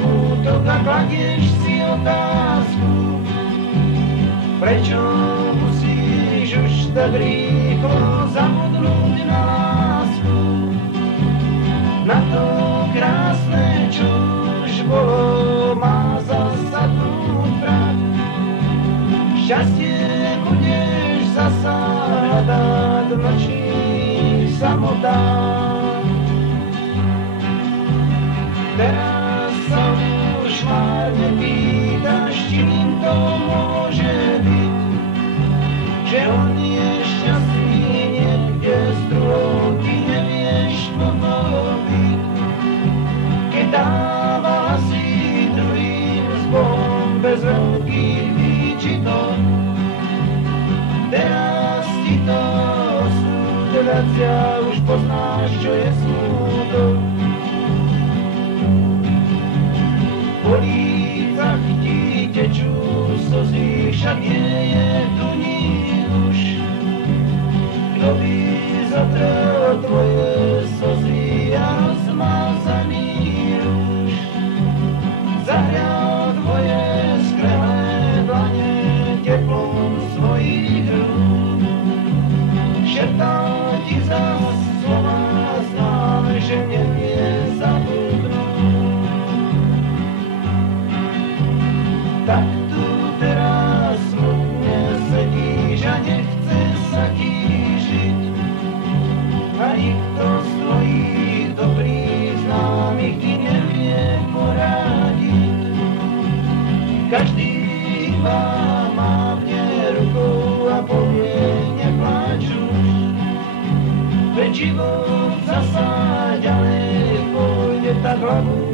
smútok a kladieš si otázku, prečo musíš už tak rýchlo zabudnúť na lásku, na to krásne, čo už bolo, má zasadnúť prach. Šťastie budeš zasa hľadať v nočných samotách. Teraz sa už márne pýtaš, čím to môže byť, že on je šťastný niekde s druhou, ty nevieš pochopiť. Keď dáva si druhým s Bohom bez veľkých výčitov, teraz ti to osud vracia, už poznáš, čo je smútok. Po lícach ti tečú slzy, však nie je tu nič už. Kto by zatrel tvoje slzy a rozmazaný rúž, zahrial tvoje skvelé dlane teplom svojich rúk, šeptal ti zas slova známe, že nevie zabudnúť. Tak tu teraz smutne sedíš a nechce sa tížiť, a nikto z tvojich dobrých známych ti nevie poradiť. Každý iba mávne rukou a povie nepláč už, veď život zasa ďalej pôjde, tak hlavu